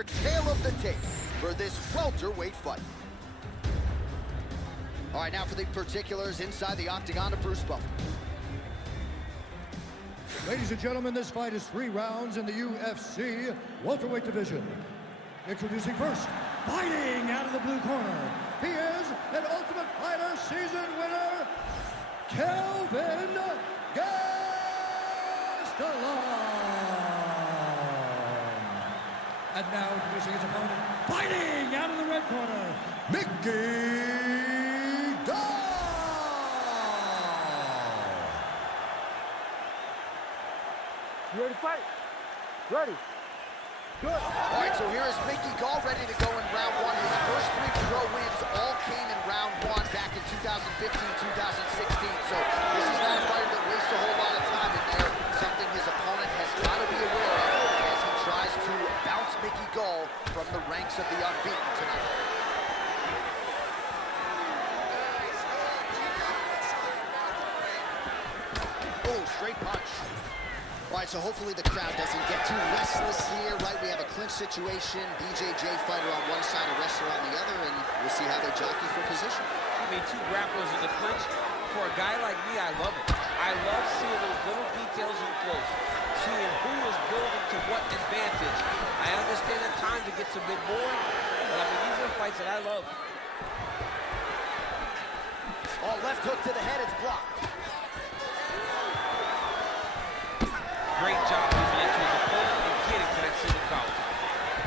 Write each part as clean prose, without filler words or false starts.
our tale of the tape for this welterweight fight. All right, now for the particulars inside the octagon of Bruce Buffer. Ladies and gentlemen, this fight is 3 rounds in the UFC welterweight division. Introducing first, fighting out of the blue corner, he is an Ultimate Fighter season winner, Kelvin GASTELUM. And now introducing his opponent, fighting out of the red corner, You ready to fight? Ready. Good. All right, so here is Mickey Gall ready to go in round 1. His first 3 pro wins all came in round 1 back in 2015, 2016. So this is not a fighter that wastes a whole lot of time in there. Something his opponent has got to be aware of as he tries to bounce Mickey Gall from the ranks of the unbeaten tonight. Oh, straight punch. All right, so hopefully the crowd doesn't get too restless here, right? We have a clinch situation, BJJ fighter on one side, a wrestler on the other, and we'll see how they jockey for position. I mean, 2 grapplers in the clinch. For a guy like me, I love it. I love seeing those little details in close, seeing who is building to what advantage. I understand at times it gets a bit boring, but I mean, these are fights that I love. Oh, left hook to the head, it's blocked. Great job moving into his opponent and getting to that single collar.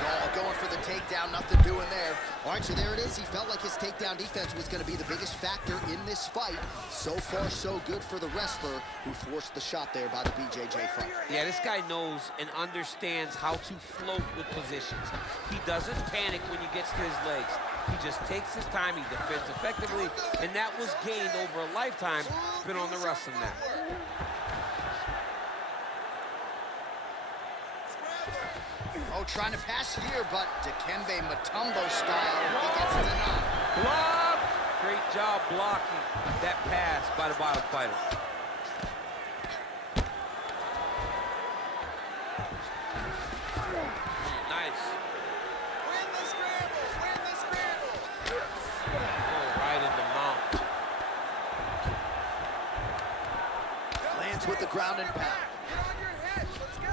Gall going for the takedown, nothing doing there. All right, so there it is. He felt like his takedown defense was going to be the biggest factor in this fight. So far, so good for the wrestler who forced the shot there by the BJJ fighter. Yeah, this guy knows and understands how to float with positions. He doesn't panic when he gets to his legs. He just takes his time, he defends effectively, and that was gained over a lifetime spent on the wrestling mat. Oh, trying to pass here, but Dikembe Mutombo style, he gets denied. Block! Great job blocking that pass by the bottom fighter. Nice. Win the scramble! Win the scramble! Oh, right in the mount. Lands with the ground and pound. Get on your head! Let's go!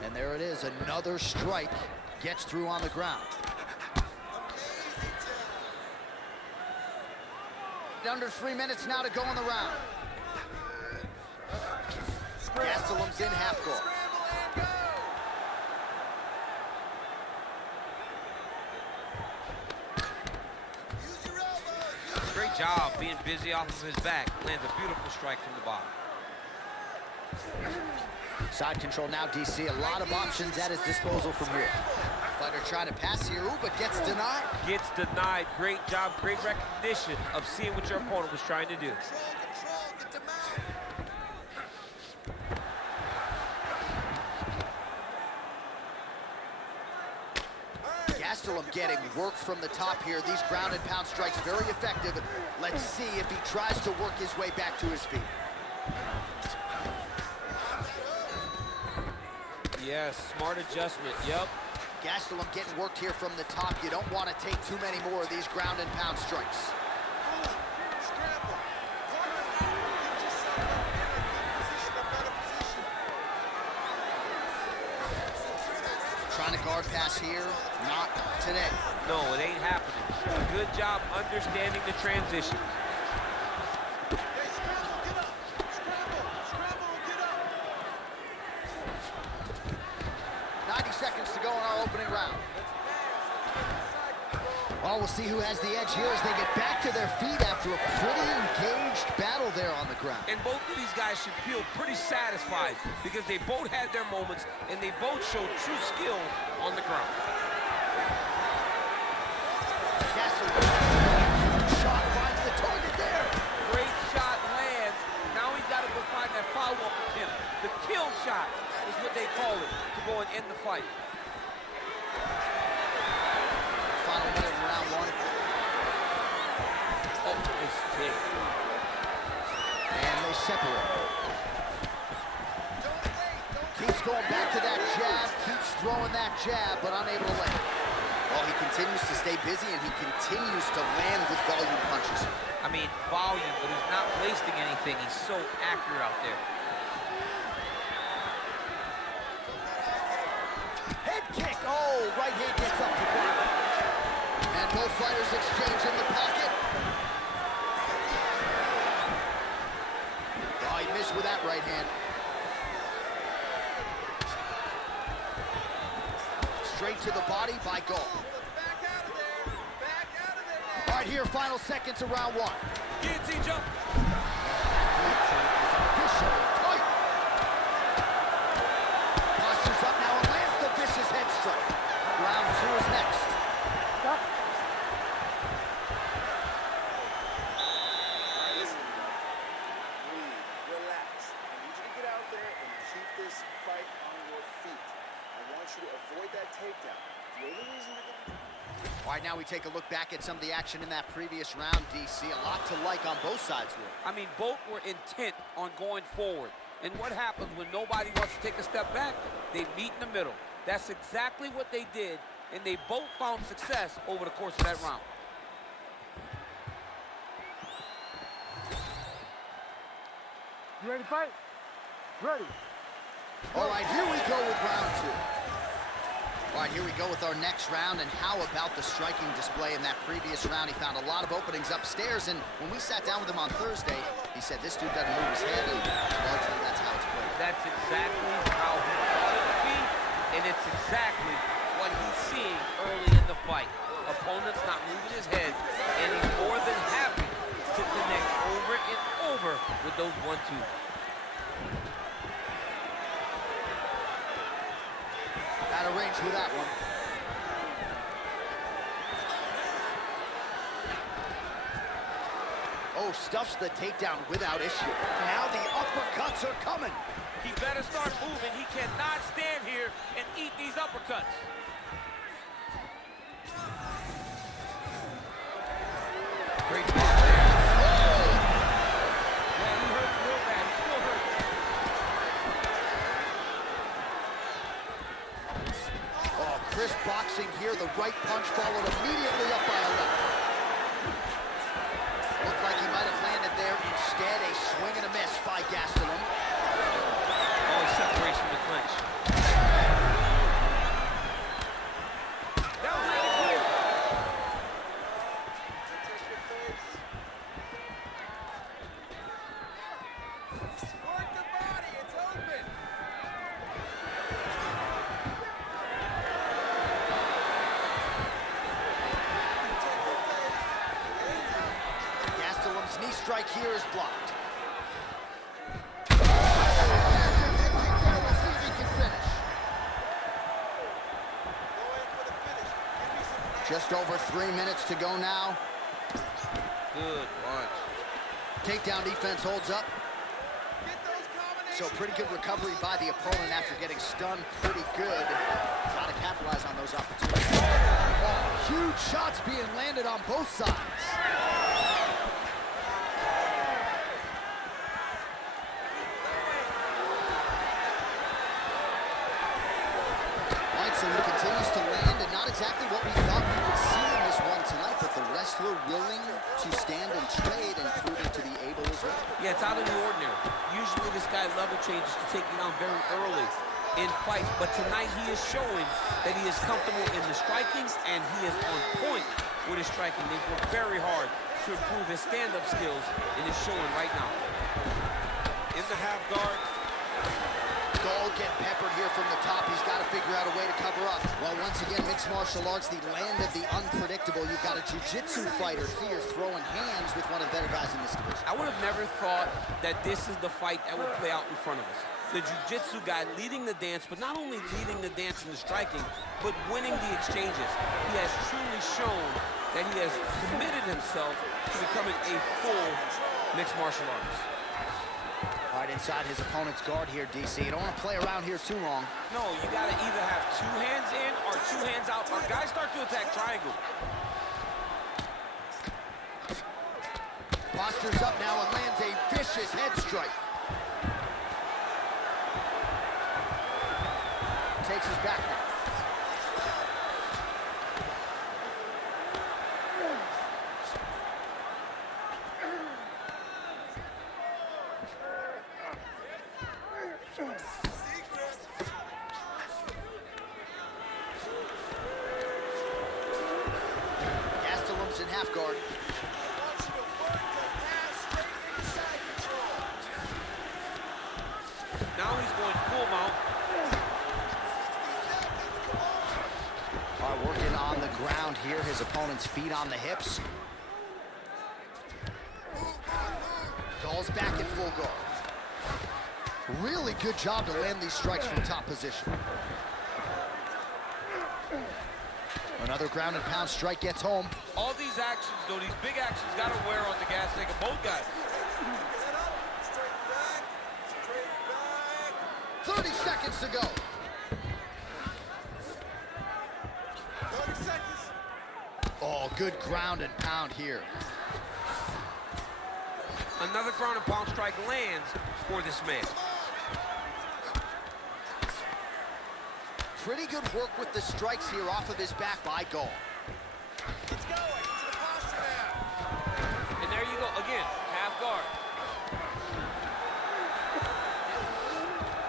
And there it is, another strike gets through on the ground. Under 3 minutes now to go in the round. Gastelum's in half guard. Great job being busy off of his back. Lands a beautiful strike from the bottom. Side control now, DC. A lot of options at his disposal from here. Fighter trying to pass here, ooh, but gets denied. Gets denied. Great job, great recognition of seeing what your opponent was trying to do. Control, get to mount. Gastelum getting work from the top here. These ground and pound strikes very effective. Let's see if he tries to work his way back to his feet. Yes, smart adjustment, yep. Gastelum getting worked here from the top. You don't want to take too many more of these ground and pound strikes. Trying to guard pass here, not today. No, it ain't happening. Good job understanding the transition. 90 seconds to go in our opening round. Oh, we'll see who has the edge here as they get back to their feet after a pretty engaged battle there on the ground. And both of these guys should feel pretty satisfied because they both had their moments and they both showed true skill on the ground. Shot finds the target there. Great shot lands. Now he's got to go find that follow-up attempt. The kill shot is what they call it to go and end the fight. Final minute of round 1. Oh, nice kick. And they separate. Keeps going back to that jab, keeps throwing that jab, but unable to land. Well, he continues to stay busy, and he continues to land with volume punches. I mean, volume, but he's not wasting anything. He's so accurate out there. Head kick. Oh, right hand gets up to block. And both fighters exchange in the pocket. Oh, he missed with that right hand. Straight to the body by GALL. Back out of there. Back out of there now. All right, here, final seconds of round one. Guillotine jump. Officially tight. Postures up now and lands the vicious head strike. Round two is next. Stop. Listen, breathe, relax. I need you to get out there and keep this fight on your feet. I want you to avoid that takedown. The only reason you're going to... All right, now we take a look back at some of the action in that previous round, DC. A lot to like on both sides here. I mean, both were intent on going forward. And what happens when nobody wants to take a step back? They meet in the middle. That's exactly what they did, and they both found success over the course of that round. You ready to fight? Ready. All right, here we go with round two. All right, here we go with our next round, and how about the striking display in that previous round? He found a lot of openings upstairs, and when we sat down with him on Thursday, he said this dude doesn't move his head, and largely that's how it's played. That's exactly how he thought it would be, and it's exactly what he's seeing early in the fight. Opponent's not moving his head, and he's more than happy to connect over and over with those 1-2. Out of range with that one. Oh, stuffs the takedown without issue. Now the uppercuts are coming. He better start moving. He cannot stand here and eat these uppercuts. Great job there. Oh! Yeah, he hurt real bad. He still hurt. Oh, crisp boxing here. The right punch followed immediately up by a left. Looked like he might have landed there. Instead, a swing and a miss by GASTELUM. Oh, he separates from the clinch. That was really clear. Protect your face. Work the body. It's open. Protect your face. Hands up. GASTELUM's knee strike here is blocked. We'll see if he can finish. Go in for the finish. Give me some... Just over 3 minutes to go now. Good punch. Takedown defense holds up. Get those combinations. So pretty good recovery by the opponent after getting stunned pretty good. Got to capitalize on those opportunities. Oh, huge shots being landed on both sides. All right, so he continues to land, and not exactly what we thought we would see in this one tonight, but the wrestler willing to stand and trade and proving to be able as well. Yeah, it's out of the ordinary. Usually this guy level changes to take you down very early in fights, but tonight he is showing that he is comfortable in the striking, and he is on point with his striking. They've worked very hard to improve his stand-up skills, and it's showing right now. In the half guard. GALL getting peppered here from the top. He's got to figure out a way to cover up. Well, once again, mixed martial arts, the land of the unpredictable. You've got a jiu-jitsu fighter here throwing hands with one of the better guys in this division. I would have never thought that this is the fight that would play out in front of us. The jiu-jitsu guy leading the dance, but not only leading the dance in the striking, but winning the exchanges. He has truly shown that he has committed himself to becoming a full mixed martial artist. All right, inside his opponent's guard here, DC. You don't want to play around here too long. No, you got to either have 2 hands in or 2 hands out. Our guys start to attack triangle. Postures up now and lands a vicious head strike. Takes his back now. in half guard. Now he's going full mount. All right, working on the ground here. His opponent's feet on the hips. Gall's back in full guard. Really good job to land these strikes from top position. Another ground and pound strike gets home. All these actions, though, these big actions, got to wear on the gas tank of both guys. 30 seconds to go. 30 seconds. Oh, good ground and pound here. Another ground and pound strike lands for this man. Pretty good work with the strikes here off of his back by Gall. Let's go. I get to the posture now. And there you go, again, half guard.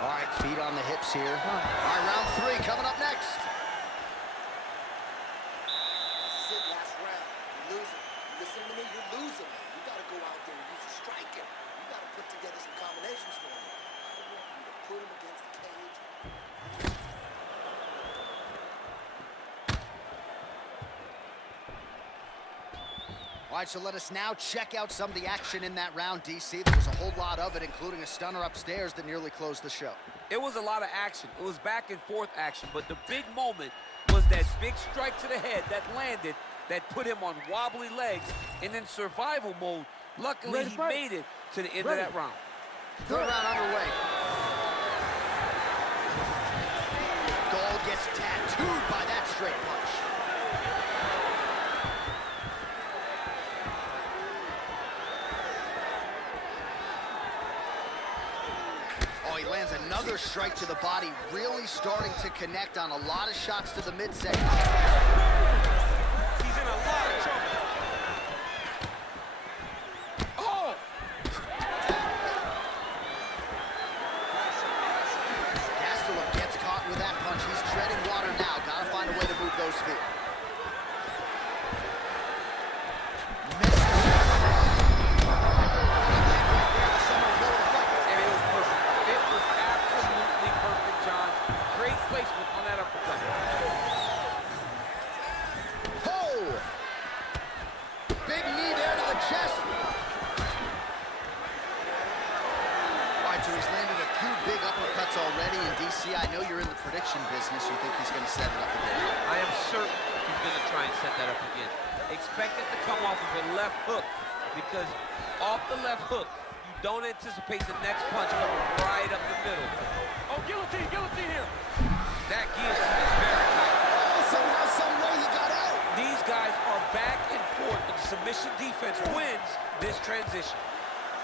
All right, feet on the hips here. All right, round 3 coming up next. This is it, last round. You're losing. Listen to me, you're losing. You got to go out there and use your striking. You got to put together some combinations for him. I want you to put him against the cage. All right, so let us now check out some of the action in that round, DC. There was a whole lot of it, including a stunner upstairs that nearly closed the show. It was a lot of action. It was back and forth action, but the big moment was that big strike to the head that landed, that put him on wobbly legs, and in survival mode, luckily he made it to the end of that round. Third round underway. Gall gets tattooed by that straight punch. Oh, he lands another strike to the body, really starting to connect on a lot of shots to the midsection. He's in a lot of trouble. Oh! GASTELUM gets caught with that punch. He's treading water now. Gotta find a way to move those feet. And it was perfect. It was absolutely perfect, John. Great placement on that uppercut. Oh! Big knee there to the chest. All right, so he's landed a few big uppercuts already. And DC, I know you're in the prediction business. You think he's going to set it up again? I am certain he's going to try and set that up again. Expect it to come off of a left hook, because off the left hook, you don't anticipate the next punch coming right up the middle. Oh, guillotine here. That guillotine is very tight. Oh, somehow, some way he got out. These guys are back and forth, and submission defense wins this transition.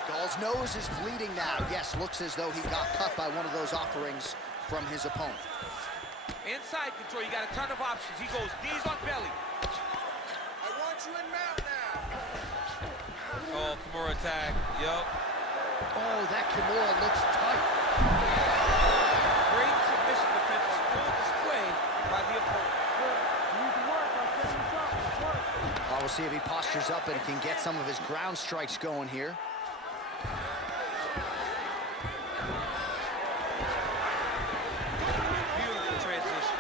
Gall's nose is bleeding now. Yes, looks as though he got cut by one of those offerings from his opponent. Inside control, you got a ton of options. He goes knees on belly. I want you in mount now. Oh, Kimura tag. Yup. Oh, that Kimura looks tight. Great submission defense on full display by the opponent. We'll see if he postures up and can get some of his ground strikes going here. Beautiful transition.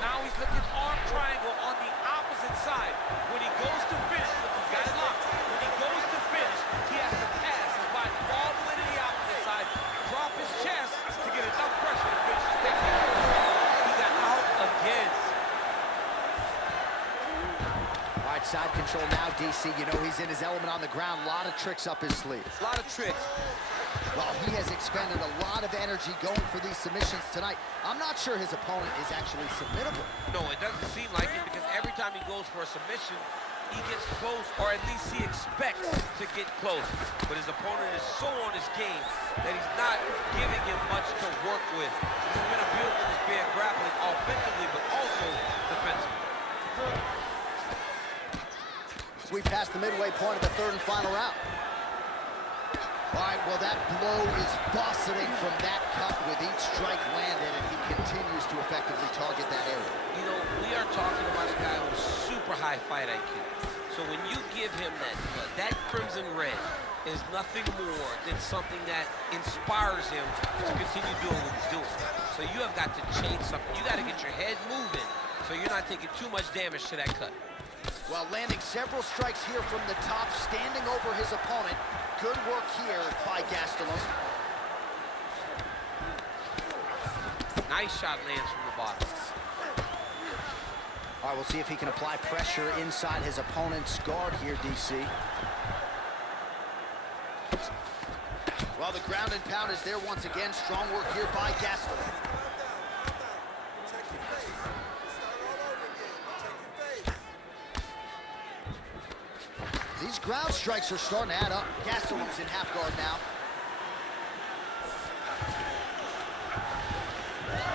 Now he's looking arm triangle on the opposite side. When he goes to finish, look, he's got it locked. When he goes to finish, he has to pass his body all the way to the opposite side, drop his chest to get enough pressure to finish his technique. He got out again. All right, side control now, DC. You know he's in his element on the ground. A lot of tricks up his sleeve. A lot of tricks. Well, he has expended a lot of energy going for these submissions tonight. I'm not sure his opponent is actually submittable. No, it doesn't seem like it, because every time he goes for a submission, he gets close, or at least he expects to get close. But his opponent is so on his game that he's not giving him much to work with. It's been a beautiful display of grappling offensively, but also defensively. We passed the midway point of the third and final round. All right, well, that blow is buffeting from that cut with each strike landed, and he continues to effectively target that area. You know, we are talking about a guy with super high fight IQ. So when you give him that crimson red is nothing more than something that inspires him to continue doing what he's doing. So you have got to change something. You got to get your head moving so you're not taking too much damage to that cut. Well, landing several strikes here from the top, standing over his opponent. Good work here by GASTELUM. Nice shot lands from the bottom. All right, we'll see if he can apply pressure inside his opponent's guard here, DC. Well, the ground and pound is there once again. Strong work here by GASTELUM. These ground strikes are starting to add up. GASTELUM's in half guard now.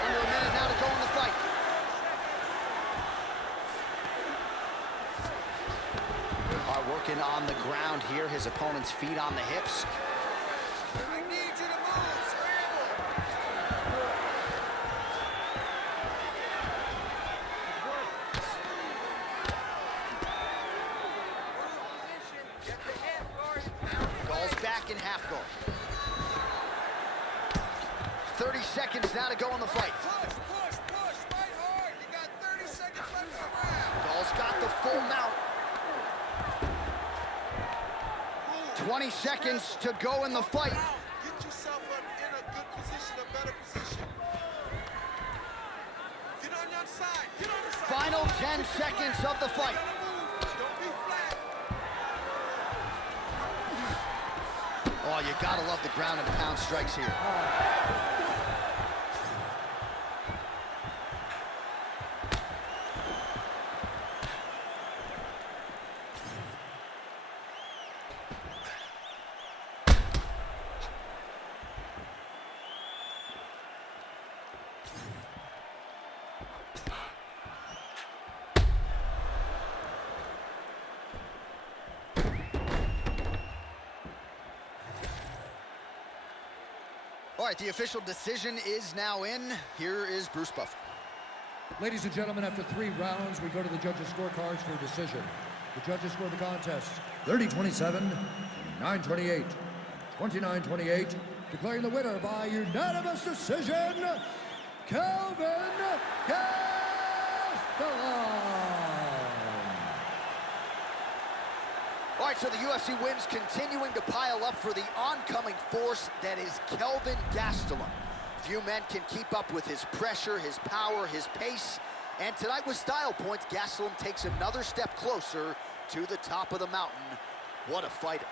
Under a minute now to go in the fight. Are working on the ground here. His opponent's feet on the hips. I need you to move, scramble. GALL's back in half guard. 30 seconds now to go in the fight. Push, fight hard. You got 30 seconds left in the round. GALL's got the full mount. 20 seconds to go in the fight. Get yourself up in a good position, a better position. Get on your side. Get on the side. Final 10 seconds of the fight. Don't be flat. Oh, you gotta love the ground and pound strikes here. All right, the official decision is now in. Here is Bruce Buffer. Ladies and gentlemen, after 3 rounds, we go to the judges' scorecards for a decision. The judges score the contest 30-27, 29-28, 29-28, declaring the winner by unanimous decision, Kelvin GASTELUM. All right, so the UFC wins, continuing to pile up for the oncoming force that is Kelvin GASTELUM. Few men can keep up with his pressure, his power, his pace. And tonight with style points, GASTELUM takes another step closer to the top of the mountain. What a fighter.